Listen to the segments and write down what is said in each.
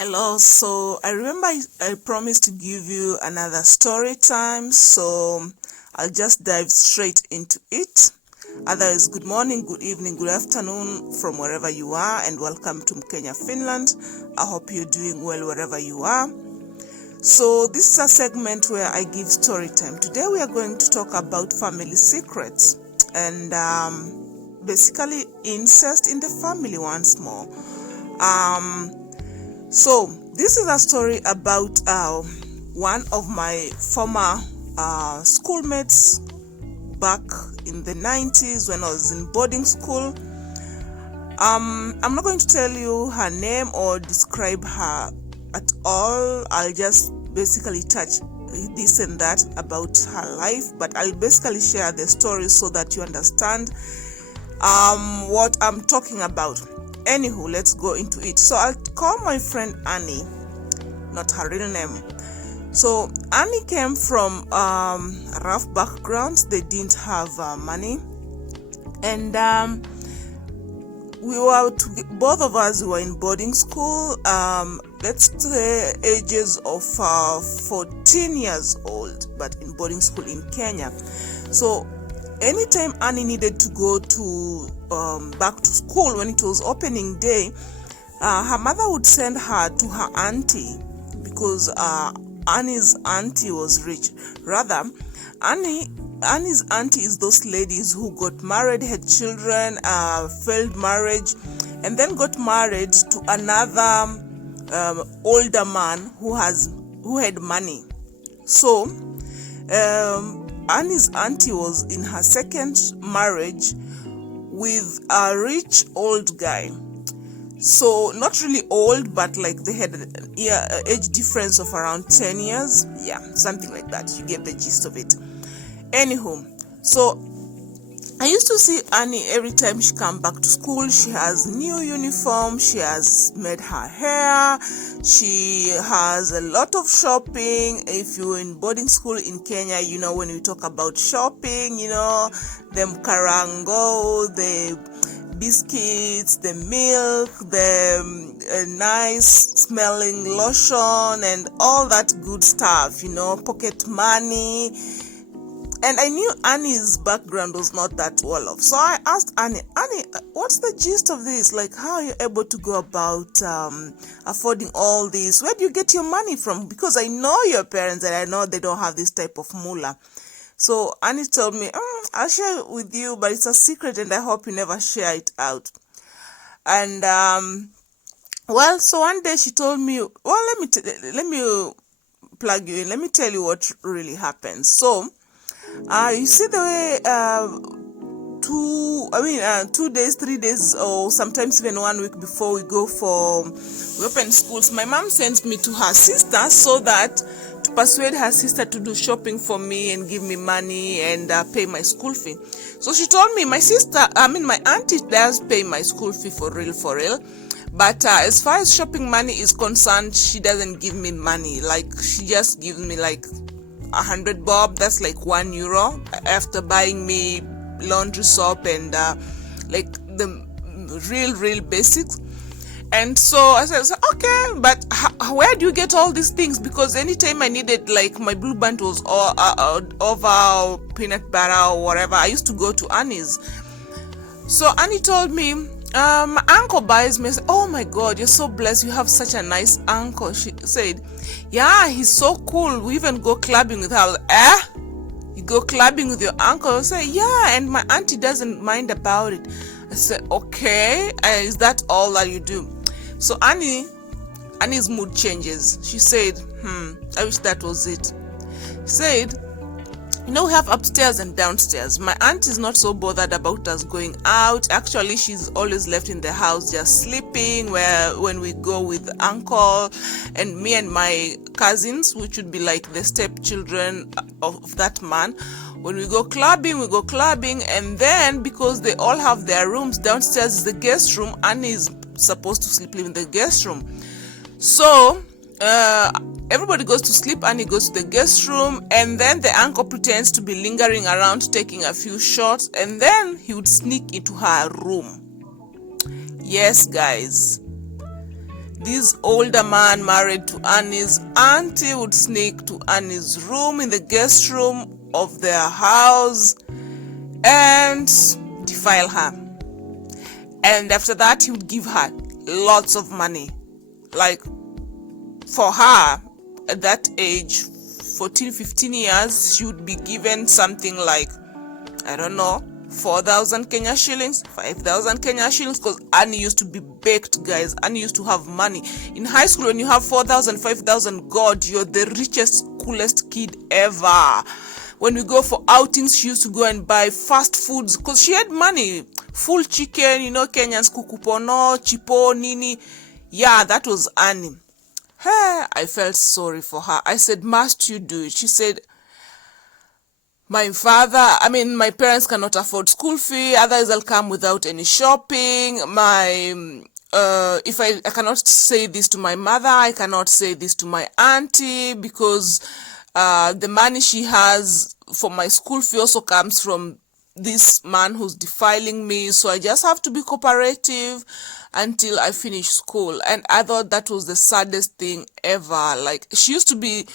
Hello, so I remember I promised to give you another story time, so I'll just dive straight into it. Otherwise, good morning, good evening, good afternoon from wherever you are, and welcome to Kenya, Finland. I hope you're doing well wherever you are. So this is a segment where I give story time. Today we are going to talk about family secrets and basically incest in the family once more. So this is a story about one of my former schoolmates back in the 90s when I was in boarding school. I'm not going to tell you her name or describe her at all. I'll just basically touch this and that about her life, but I'll basically share the story so that you understand what I'm talking about. Anywho, let's go into it. So I'll call my friend Annie, not her real name. So Annie came from rough backgrounds. They didn't have money, and both of us were in boarding school. Let's say ages of 14 years old, but in boarding school in Kenya. So anytime Annie needed to go to back to school when it was opening day, her mother would send her to her auntie because Annie's auntie was rich. Rather, Annie's auntie is those ladies who got married, had children, failed marriage, and then got married to another older man who had money. So Annie's auntie was in her second marriage with a rich old guy. So not really old, but like they had an age difference of around 10 years. Yeah, something like that. You get the gist of it. Anywho, so I used to see Annie every time she come back to school. She has new uniform, she has made her hair, she has a lot of shopping. If you're in boarding school in Kenya, you know when we talk about shopping, you know, them karango, the biscuits, the milk, the nice smelling lotion and all that good stuff, you know, pocket money. And I knew Annie's background was not that well off. So I asked Annie, what's the gist of this? Like, how are you able to go about affording all this? Where do you get your money from? Because I know your parents and I know they don't have this type of moolah. So Annie told me, I'll share it with you, but it's a secret and I hope you never share it out. And, so one day she told me, well, let me plug you in. Let me tell you what really happened. So, you see the way 2 days, 3 days, or sometimes even 1 week before we open schools, my mom sends me to her sister so that to persuade her sister to do shopping for me and give me money and pay my school fee. So she told me my auntie does pay my school fee for real. But as far as shopping money is concerned, she doesn't give me money. Like, she just gives me like 100 bob, that's like €1 after buying me laundry soap and like the real basics. And so I said, okay, but where do you get all these things? Because anytime I needed, like, my blue band was over peanut butter or whatever, I used to go to Annie's. So Annie told me, my uncle buys me. I said, oh my God, you're so blessed. You have such a nice uncle. She said, yeah, he's so cool. We even go clubbing with her. You go clubbing with your uncle? I said, yeah, and my auntie doesn't mind about it. I said, okay, is that all that you do? So Annie's mood changes. She said, I wish that was it. She said, you know, we have upstairs and downstairs. My aunt is not so bothered about us going out. Actually, she's always left in the house just sleeping when we go with uncle and me and my cousins, which would be like the stepchildren of that man. When we go clubbing, and then because they all have their rooms, downstairs is the guest room. Annie is supposed to sleep in the guest room. So everybody goes to sleep, Annie goes to the guest room, and then the uncle pretends to be lingering around taking a few shots, and then he would sneak into her room. Yes, guys, This older man married to Annie's auntie would sneak to Annie's room in the guest room of their house and defile her. And after that, he would give her lots of money. Like, for her, at that age, 14, 15 years, she would be given something like, I don't know, 4,000 Kenya shillings, 5,000 Kenya shillings, because Annie used to be baked, guys. Annie used to have money. In high school, when you have 4,000, 5,000, God, you're the richest, coolest kid ever. When we go for outings, she used to go and buy fast foods, because she had money. Full chicken, you know, Kenyans, kukupono, chipo, nini. Yeah, that was Annie. Hey, I felt sorry for her. I said, must you do it? She said, my parents cannot afford school fee, otherwise I'll come without any shopping. If I cannot say this to my mother, I cannot say this to my auntie, because the money she has for my school fee also comes from this man who's defiling me, so I just have to be cooperative until I finish school. And I thought that was the saddest thing ever. Like, she used to be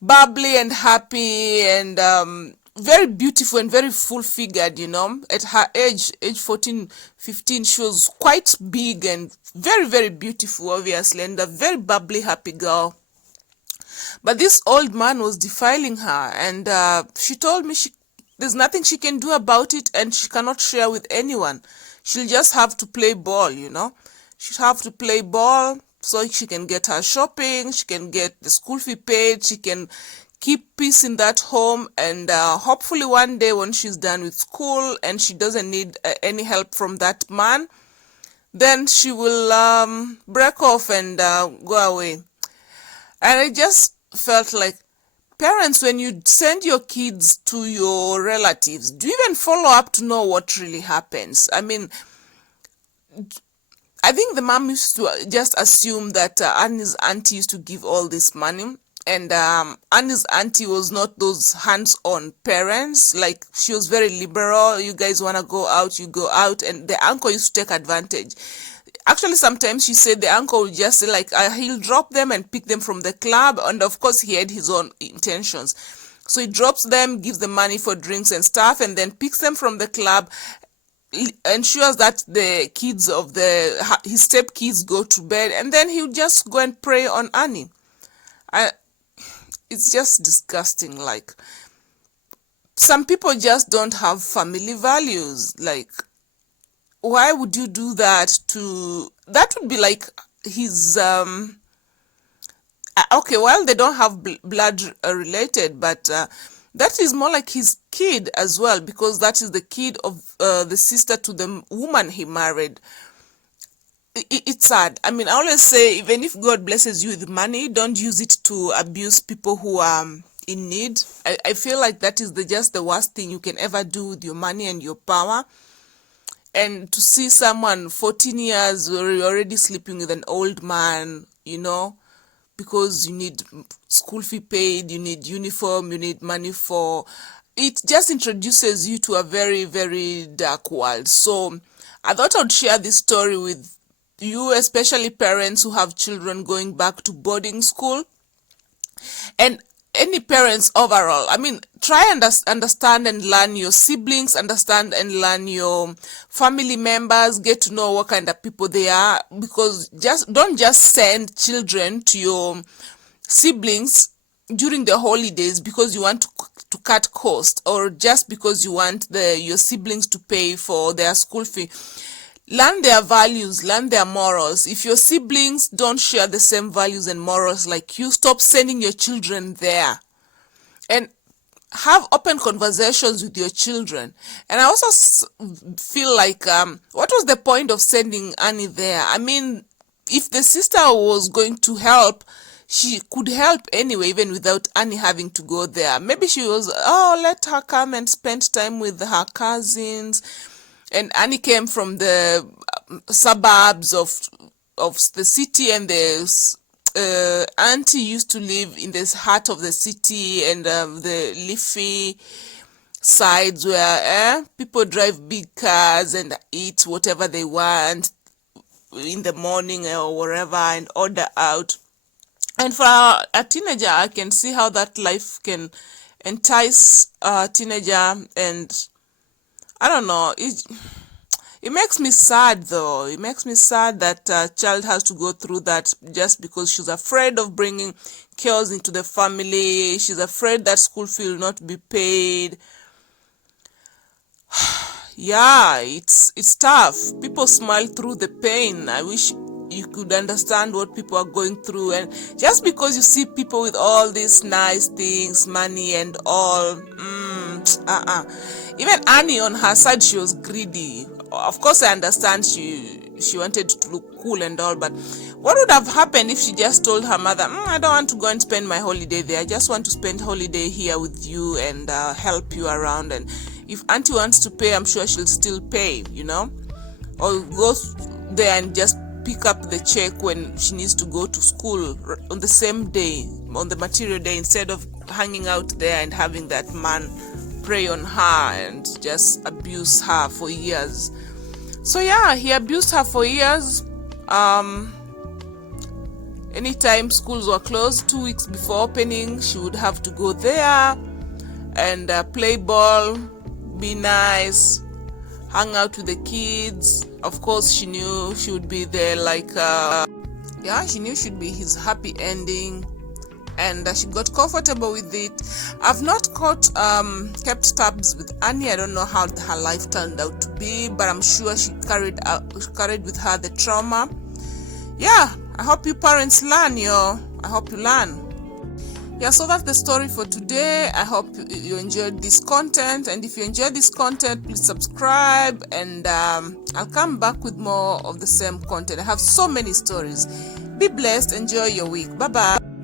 bubbly and happy and very beautiful and very full figured, you know. At her age 14, 15, she was quite big and very, very beautiful, obviously, and a very bubbly, happy girl. But this old man was defiling her, and she told me there's nothing she can do about it, and she cannot share with anyone. She'll just have to play ball, you know. She'll have to play ball so she can get her shopping, she can get the school fee paid, she can keep peace in that home, and hopefully one day when she's done with school and she doesn't need any help from that man, then she will break off and go away. And I just felt like, parents, when you send your kids to your relatives, do you even follow up to know what really happens? I mean, I think the mom used to just assume that Annie's auntie used to give all this money, and Annie's auntie was not those hands-on parents. Like, she was very liberal. You guys want to go out, you go out, and the uncle used to take advantage. Actually, sometimes she said the uncle would just say, like, he'll drop them and pick them from the club, and of course he had his own intentions. So he drops them, gives them money for drinks and stuff, and then picks them from the club, ensures that the kids of his step kids go to bed, and then he would just go and prey on Annie. It's just disgusting. Like, some people just don't have family values. Like, why would you do that that would be like his okay, well, they don't have blood related, but that is more like his kid as well, because that is the kid of the sister to the woman he married. It's sad. I mean, I always say, even if God blesses you with money, don't use it to abuse people who are in need. I feel like that is just the worst thing you can ever do with your money and your power. And to see someone 14 years already sleeping with an old man, you know, because you need school fee paid, you need uniform, you need money for... It just introduces you to a very, very dark world. So I thought I'd share this story with you, especially parents who have children going back to boarding school. And any parents overall, I mean, try and understand and learn your siblings, understand and learn your family members, get to know what kind of people they are, because don't just send children to your siblings during the holidays because you want to cut cost, or just because you want your siblings to pay for their school fee. Learn their values, learn their morals. If your siblings don't share the same values and morals like you, stop sending your children there. And have open conversations with your children. And I also feel like, what was the point of sending Annie there? I mean, if the sister was going to help, she could help anyway, even without Annie having to go there. Maybe she was, let her come and spend time with her cousins. And Annie came from the suburbs of the city, and the auntie used to live in this heart of the city, and the leafy sides where people drive big cars and eat whatever they want, in the morning or wherever and order out. And for a teenager, I can see how that life can entice a teenager, and I don't know, it makes me sad though. It makes me sad that a child has to go through that just because she's afraid of bringing chaos into the family. She's afraid that school fee will not be paid. Yeah, it's tough. People smile through the pain. I wish you could understand what people are going through, and just because you see people with all these nice things, money and all, even Annie on her side, she was greedy. Of course I understand she wanted to look cool and all, but what would have happened if she just told her mother, I don't want to go and spend my holiday there, I just want to spend holiday here with you and help you around, and if auntie wants to pay, I'm sure she'll still pay, or go there and just pick up the check when she needs to go to school on the same day, on the material day, instead of hanging out there and having that man prey on her and just abuse her for years. So yeah, he abused her for years. Anytime schools were closed 2 weeks before opening, she would have to go there and play ball, be nice, hang out with the kids. Of course, she knew she would be there, she knew she'd be his happy ending, and she got comfortable with it. I've not kept tabs with Annie. I don't know how her life turned out to be, but I'm sure she carried with her the trauma. Yeah, I hope you parents learn, I hope you learn. Yeah, so that's the story for today. I hope you enjoyed this content, and if you enjoyed this content, please subscribe, and I'll come back with more of the same content. I have so many stories. Be blessed. Enjoy your week. Bye bye.